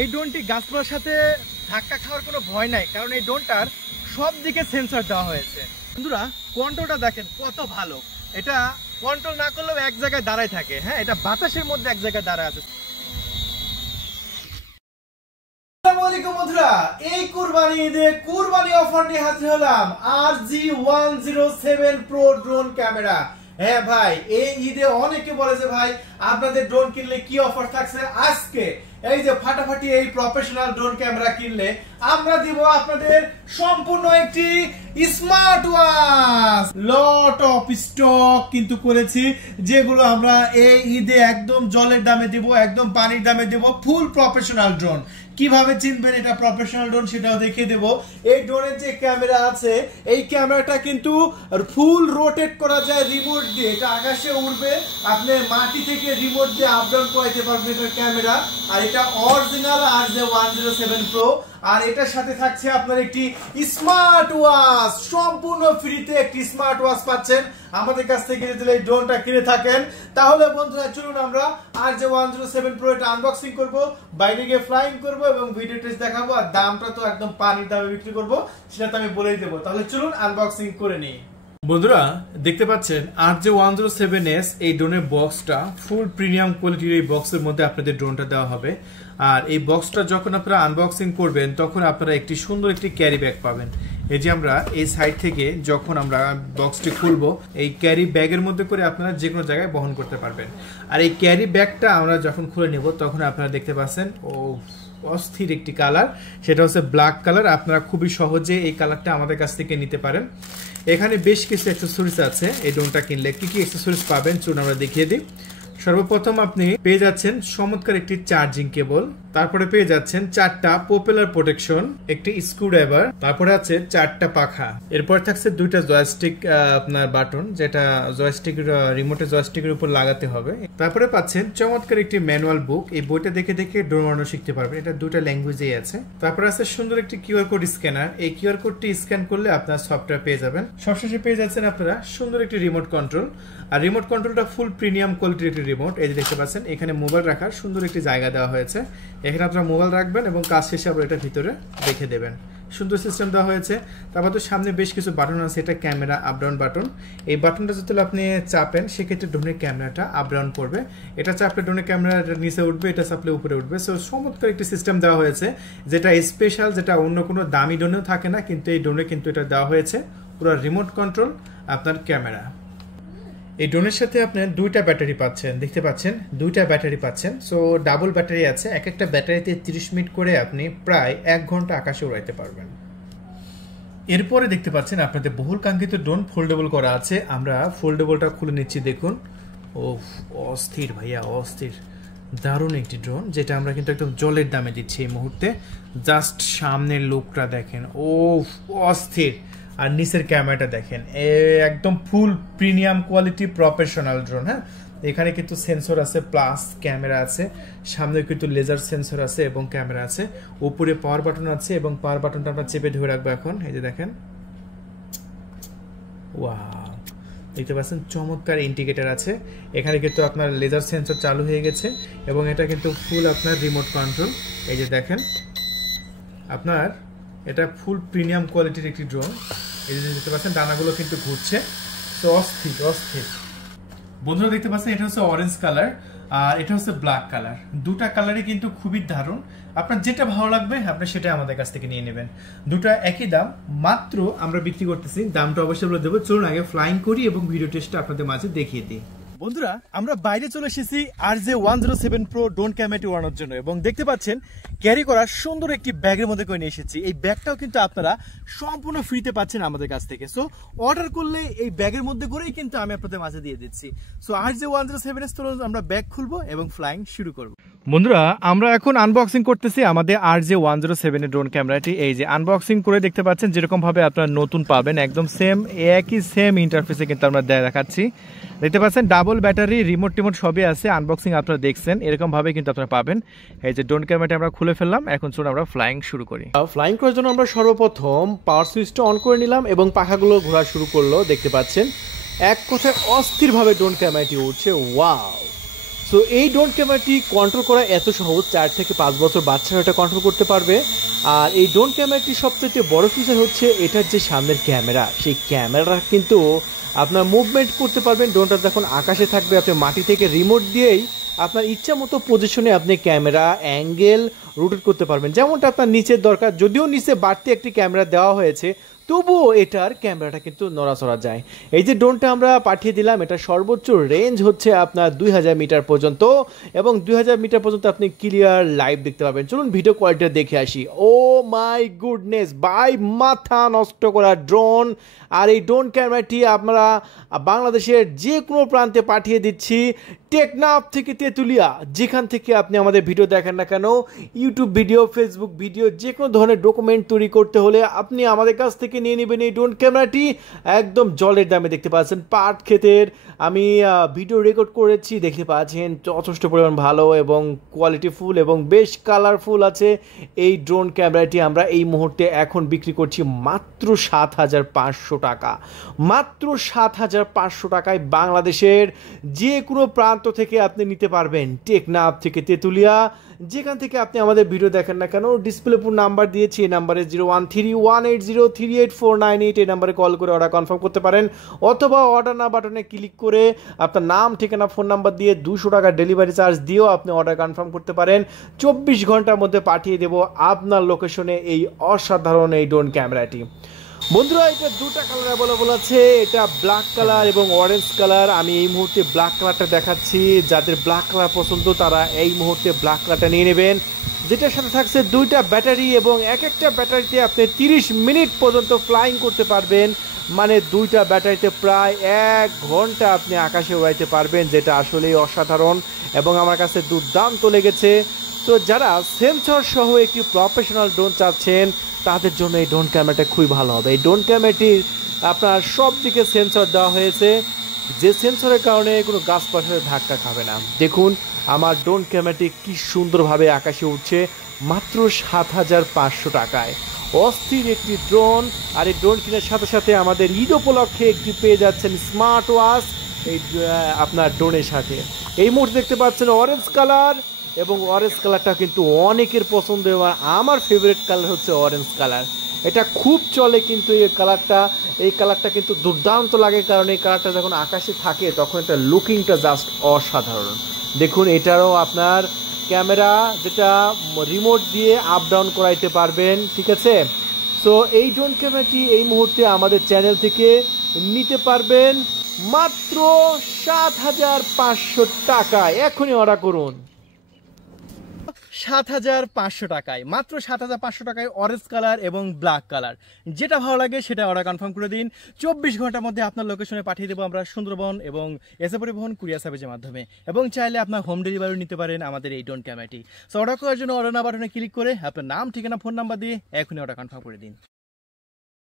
এই ড্রোনটি গাছপালার সাথে ধাক্কা খাওয়ার কোনো ভয় নাই, কারণ এই ড্রোনটার সব দিকে সেন্সর দেওয়া হয়েছে। বন্ধুরা কন্ট্রোলটা দেখেন কত ভালো, এটা কন্ট্রোল না করলেও এক জায়গায় দাঁড়ায় থাকে। হ্যাঁ, এটা বাতাসের মধ্যে এক জায়গায় দাঁড়ায় আছে। আসসালামু আলাইকুম বন্ধুরা, এই কুরবানি ঈদে কুরবানি অফার নিয়ে হাজির হলাম RG107 Pro ড্রোন ক্যামেরা। হ্যাঁ ভাই, এই ঈদে অনেকে বলে যে ভাই আপনাদের ড্রোন কিনলে কি অফার থাকছে। আজকে এই যে ফাটাফাটি এই প্রফেশনাল ড্রোন ক্যামেরা কিনলে আমরা দিব আপনাদের সম্পূর্ণ একটি smart watch. Lot of stock কিন্তু করেছি, যেগুলো আমরা এই ঈদে একদম জলের দামে দিব, একদম পানির দামে দিব। ফুল প্রফেশনাল ড্রোন। কিভাবে চিনবেন এটা প্রফেশনাল ড্রোন সেটাও দেখিয়ে দেব। এই ড্রোনের যে ক্যামেরা আছে, এই ক্যামেরাটা কিন্তু ফুল রোটেট করা যায় রিমোট দিয়ে। এটা আকাশে উড়বে, আপনি মাটি থেকে রিমোট দিয়ে আপ ডাউন করাতে পারবেন এটার ক্যামেরা। আর এটা অরিজিনাল RJ107 Pro। আর এটার সাথে থাকছে আপনার একটি স্মার্ট ওয়াচ। সম্পূর্ণ ফ্রিতে একটি স্মার্ট ওয়াচ পাচ্ছেন আমাদের কাছ থেকে যদি এই ড্রোনটা কিনে থাকেন। তাহলে বন্ধুরা চলুন আমরা RJ107 Pro এটা আনবক্সিং করব, বাইরে গিয়ে ফ্লাইং করব এবং ভিডিও টেস্ট দেখাবো। আর দামটা তো একদম পানির দামে বিক্রি করব, সেটা তো আমি বলেই দেবো। তাহলে চলুন আনবক্সিং করে নিই। বন্ধুরা দেখতে পাচ্ছেন RJ107S এই ড্রোনের বক্সটা ফুল প্রিমিয়াম কোয়ালিটির। এই বক্সের মধ্যে আপনাদের ড্রোনটা দেওয়া হবে। আর এই বক্সটা যখন আপনারা আনবক্সিং করবেন তখন আপনারা একটি সুন্দর একটি ক্যারি ব্যাগ পাবেন। এই যে আমরা এই সাইড থেকে যখন আমরা বক্সটি খুলবো, এই ক্যারি ব্যাগের মধ্যে করে আপনারা যে কোনো জায়গায় বহন করতে পারবেন। আর এই ক্যারি ব্যাগটা আমরা যখন খুলে নেব তখন আপনারা দেখতে পাচ্ছেন ও অস্থির একটি কালার, সেটা হচ্ছে ব্ল্যাক কালার। আপনারা খুবই সহজে এই কালারটা আমাদের কাছ থেকে নিতে পারেন। এখানে বেশ কিছু অ্যাক্সেসরিজ আছে। এই ড্রোনটা কিনলে কি কি অ্যাক্সেসরিজ পাবেন চলুন আমরা দেখিয়ে দিই। সর্বপ্রথম আপনি পেয়ে যাচ্ছেন চমৎকার একটি চার্জিং কেবল, তারপরে পেয়ে যাচ্ছেন 4টা পপুলার প্রোটেকশন, একটি স্ক্রুড্রাইভার, তারপরে আছে 4টা পাখা। এরপর থাকছে 2টা জয়স্টিক আপনার বাটন, যেটা জয়স্টিক রিমোটে জয়স্টিকের উপর লাগাতে হবে। তারপরে পাচ্ছেন চমৎকার একটি ম্যানুয়াল বুক। এই বইটা দেখে দেখে ড্রোন বানানো শিখতে পারবেন। এটা 2টা ল্যাঙ্গুয়েজেই আছে। তারপরে আছে সুন্দর একটি কিউআর কোড স্ক্যানার। এই কিউআর কোডটি স্ক্যান করলে আপনার সফটওয়্যার পেয়ে যাবেন। সবশেষে পেয়ে যাচ্ছেন আপনারা সুন্দর একটি রিমোট কন্ট্রোল। আর রিমোট কন্ট্রোলটা ফুল প্রিমিয়াম কোয়ালিটির একটি রিমোট। এই যে দেখতে পাচ্ছেন এখানে মোবাইল রাখার সুন্দর একটি জায়গা দেওয়া হয়েছে। এখানে আপনারা মোবাইল রাখবেন এবং কাজ শেষে আবার এটা ভিতরে রেখে দেবেন। সুন্দর সিস্টেম দেওয়া হয়েছে। তারপর তো সামনে বেশ কিছু বাটন আছে। এটা ক্যামেরা আপ ডাউন বাটন। এই বাটনটা যদি আপনি চাপেন সেক্ষেত্রে ড্রোনের ক্যামেরাটা আপ ডাউন করবে। এটা চাপলে ড্রোনের ক্যামেরা নিচে উঠবে, এটা চাপলে উপরে উঠবে। সো চমৎকার একটি সিস্টেম দেওয়া হয়েছে, যেটা স্পেশাল, যেটা অন্য কোনো দামি ড্রোনেও থাকে না, কিন্তু এই ড্রোনে কিন্তু এটা দেওয়া হয়েছে। পুরো রিমোট কন্ট্রোল আপনার ক্যামেরা। এই ড্রোনের সাথে আপনার 2টা ব্যাটারি পাচ্ছেন, দেখতে পাচ্ছেন 2টা ব্যাটারি পাচ্ছেন। সো ডাবল ব্যাটারি আছে। এক একটা ব্যাটারিতে 30 মিনিট করে আপনি প্রায় 1 ঘন্টা আকাশে উড়াইতে পারবেন। এরপরে দেখতে পাচ্ছেন আপনাদের বহুল কাঙ্ক্ষিত ড্রোন ফোল্ডেবল করা আছে। আমরা ফোল্ডেবলটা খুলে নিচ্ছি, দেখুন। ও অস্থির ভাইয়া, অস্থির, দারুণ একটি ড্রোন, যেটা আমরা কিন্তু একদম জলের দামে দিচ্ছি এই মুহূর্তে। জাস্ট সামনের লুকটা দেখেন, ও অস্থির। আর নিচের ক্যামেরাটা দেখেন, একদম ফুল প্রিমিয়াম কোয়ালিটি প্রফেশনাল ড্রোন। হ্যাঁ, এখানে কিন্তু সেন্সর আছে প্লাস ক্যামেরা আছে, সামনে কিন্তু লেজার সেন্সর আছে এবং ক্যামেরা আছে, উপরে পাওয়ার বাটন আছে এবং পাওয়ার বাটনটা আমরা চেপে ধরে রাখবো এখন। এই যে দেখেন, ওয়াও, দেখতে পাচ্ছেন চমৎকার ইন্ডিকেটর আছে। এখানে কিন্তু আপনার লেজার সেন্সর চালু হয়ে গেছে এবং এটা কিন্তু ফুল আপনার রিমোট কন্ট্রোল। এই যে দেখেন, আপনার এটা ফুল প্রিমিয়াম কোয়ালিটির একটি ড্রোন। এই যে দেখতে পাচ্ছেন ডানাগুলো কিন্তু ঘুরছে। তো অস্থির অস্থির। বন্ধুরা দেখতে পাচ্ছেন এটা হচ্ছে অরেঞ্জ কালার আর এটা হচ্ছে ব্ল্যাক কালার। 2টা কালারই কিন্তু খুবই দারুণ। আপনার যেটা ভালো লাগবে আপনি সেটা আমাদের কাছ থেকে নিয়ে নেবেন। 2টা একই দাম, মাত্র আমরা বিক্রি করতেছি। দামটা অবশ্যই বলে দেবো। চলুন আগে ফ্লাইং করি এবং ভিডিও টেস্টটা আপনাদের মাঝে দেখিয়ে দিই। বন্ধুরা আমরা বাইরে চলে এসেছি RJ107 Pro ড্রোন ক্যামেরাটি ওড়ানোর জন্য এবং দেখতে পাচ্ছেন ক্যারি করা সুন্দর একটি ব্যাগের মধ্যে করে নিয়ে এসেছি। এই ব্যাগটাও কিন্তু আপনারা সম্পূর্ণ ফ্রিতে পাচ্ছেন আমাদের কাছ থেকে। সো অর্ডার করলে এই ব্যাগের মধ্যে করেই কিন্তু আমি আপনাদের মাঝে দিয়ে দিচ্ছি। সো RJ107 আমরা ব্যাগ খুলবো এবং ফ্লাইং শুরু করব। বন্ধুরা আমরা এখন আনবক্সিং করতেছি আমাদের RJ107 ড্রোন ক্যামেরাটি। এই যে আনবক্সিং করে দেখতে পাচ্ছেন যেরকম ভাবে আপনারা নতুন পাবেন, একদম সেম একই সেম ইন্টারফেসে কিন্তু আমরা দেখাচ্ছি। দেখতে পাচ্ছেন ডাবল ব্যাটারি, রিমোট টিমোট সবই আছে। আনবক্সিং আপনারা দেখছেন, এরকম ভাবে কিন্তু আপনারা পাবেন। এই যে ড্রোন ক্যামেরাটা আমরা খুলে ফেললাম। এখন চলুন আমরা ফ্লাইং শুরু করি। ফ্লাইং করার জন্য আমরা সর্বপ্রথম পাওয়ার সুইচটা অন করে নিলাম এবং পাখাগুলো ঘোরা শুরু করলো। দেখতে পাচ্ছেন এক কথায় অস্থির ভাবে ড্রোন ক্যামেরাটি উঠছে। ওয়াও, সো এই ড্রোন ক্যামেরাটি কন্ট্রোল করা এত সহজ, 4 থেকে 5 বছর বাচ্চারা এটা কন্ট্রোল করতে পারবে। আর এই ড্রোন ক্যামেরাটি সবচেয়ে বড় ফিচার হচ্ছে এটার যে সামনের ক্যামেরা, সেই ক্যামেরা কিন্তু আপনার মুভমেন্ট করতে পারবেন। ড্রোনটা যখন আকাশে থাকবে আপনি মাটি থেকে রিমোট দিয়েই আপনার ইচ্ছা মতো পজিশনে আপনি ক্যামেরা অ্যাঙ্গেল রোটেট করতে পারবেন, যেমনটা আপনার নিচের দরকার। যদিও নিচে বাড়তি একটি ক্যামেরা দেওয়া হয়েছে, তবুও এটার ক্যামেরাটা কিন্তু নড়াচড়া যায়। এই যে ড্রোনটা আমরা পাঠিয়ে দিলাম, এটা সর্বোচ্চ রেঞ্জ হচ্ছে আপনার 2000 মিটার পর্যন্ত, এবং 2000 মিটার পর্যন্ত আপনি ক্লিয়ার লাইভ দেখতে পাবেন। চলুন ভিডিও কোয়ালিটি দেখে আসি। ও মাই গুডনেস ভাই, মাথা নষ্ট করা ড্রোন। আর এই ড্রোন ক্যামেরাটি আমরা বাংলাদেশের যে কোনো প্রান্তে পাঠিয়ে দিচ্ছি, টেকনাফ থেকে তেঁতুলিয়া, যেখান থেকে আপনি আমাদের ভিডিও দেখেন না কেন, ইউটিউব ভিডিও, ফেসবুক ভিডিও, যে কোনো ধরনের ডকুমেন্ট তৈরি করতে হলে আপনি আমাদের কাছ থেকে নিয়ে নেবেন এই ড্রোন ক্যামেরাটি। একদম জলের দামে দেখতে পাচ্ছেন, পাট ক্ষেতের আমি ভিডিও রেকর্ড করেছি, দেখতে পাচ্ছেন যথেষ্ট পরিমাণ ভালো এবং কোয়ালিটিফুল এবং বেশ কালারফুল আছে। এই ড্রোন ক্যামেরাটি আমরা এই মুহূর্তে এখন বিক্রি করছি মাত্র 7500 টাকা। মাত্র 7500 টাকায় বাংলাদেশের যে কোনো প্রান্ত থেকে আপনি নিতে পারবেন, টেকনাফ থেকে তেঁতুলিয়া, যেখান থেকে আপনি আমাদের ভিডিও দেখেন না কেন। ডিসপ্লে পুরো নাম্বার দিয়েছি, এই নাম্বারে 0131803848, এই নাম্বারে কল করে অর্ডার কনফার্ম করতে পারেন, অথবা অর্ডার না বাটনে ক্লিক করে আপনার নাম, ঠিকানা, ফোন নাম্বার দিয়ে 200 টাকা ডেলিভারি চার্জ দিয়েও আপনি অর্ডার কনফার্ম করতে পারেন। 24 ঘন্টার মধ্যে পাঠিয়ে দেব আপনার লোকেশনে এই অসাধারণ এই ড্রোন ক্যামেরাটি। বন্ধুরা, এটা দুটা কালার অ্যাভেলেবল আছে, এটা ব্ল্যাক কালার এবং অরেঞ্জ কালার। আমি এই মুহূর্তে ব্ল্যাক কালারটা দেখাচ্ছি, যাদের ব্ল্যাক কালার পছন্দ তারা এই মুহূর্তে ব্ল্যাক কালারটা নিয়ে নেবেন, যেটার সাথে থাকছে 2টা ব্যাটারি, এবং এক একটা ব্যাটারিতে আপনি 30 মিনিট পর্যন্ত ফ্লাইং করতে পারবেন। মানে 2টা ব্যাটারিতে প্রায় 1 ঘন্টা আপনি আকাশে উড়াইতে পারবেন, যেটা আসলেই অসাধারণ এবং আমার কাছে দুর্দান্ত লেগেছে। তো যারা সেন্সর সহ একটি প্রফেশনাল ড্রোন চাচ্ছেন তাদের জন্য এই ড্রোন ক্যামেরাটা খুবই ভালো হবে। এই ড্রোন ক্যামেরাটির আপনার সব দিকে সেন্সর দেওয়া হয়েছে, যে সেন্সরের কারণে কোনো গাছপালার ধাক্কা খাবে না। দেখুন আমার ড্রোন ক্যামেরাটি কি সুন্দরভাবে আকাশে উঠছে মাত্র 7500 টাকায়। অস্থির একটি ড্রোন। আর এই ড্রোন কেনার সাথে সাথে আমাদের ঈদ উপলক্ষে একটি পেয়ে যাচ্ছেন স্মার্ট ওয়াচ এই আপনার ড্রোনের সাথে। এই মুহূর্তে দেখতে পাচ্ছেন অরেঞ্জ কালার, এবং অরেঞ্জ কালারটা কিন্তু অনেকের পছন্দ, এবং আমার ফেভারিট কালার হচ্ছে অরেঞ্জ কালার। এটা খুব চলে কিন্তু এই কালারটা কিন্তু দুর্দান্ত লাগে, কারণ এই কালারটা যখন আকাশে থাকে তখন এটা লুকিংটা জাস্ট অসাধারণ। দেখুন এটারও আপনার ক্যামেরা, যেটা রিমোট দিয়ে আপ ডাউন করাইতে পারবেন, ঠিক আছে। সো এই ড্রোন ক্যামেরাটি এই মুহূর্তে আমাদের চ্যানেল থেকে নিতে পারবেন মাত্র 7500 টাকায়। এখনই অর্ডার করুন 7500 টাকায়, মাত্র 7500 টাকায় অরেঞ্জ কালার এবং ব্ল্যাক কালার। যেটা ভালো লাগে সেটা অর্ডার কনফার্ম করে দিন। 24 ঘন্টার মধ্যে আপনার লোকেশনে পাঠিয়ে দেবো আমরা সুন্দরবন এবং এসে পরিবহন কুরিয়ার সার্ভিসের মাধ্যমে, এবং চাইলে আপনার হোম ডেলিভারি নিতে পারেন আমাদের এই ড্রোন ক্যামেরাটি। সো অর্ডার করার জন্য অর্ডার না বাটনে ক্লিক করে আপনার নাম, ঠিকানা, ফোন নাম্বার দিয়ে এখনই অর্ডার কনফার্ম করে দিন।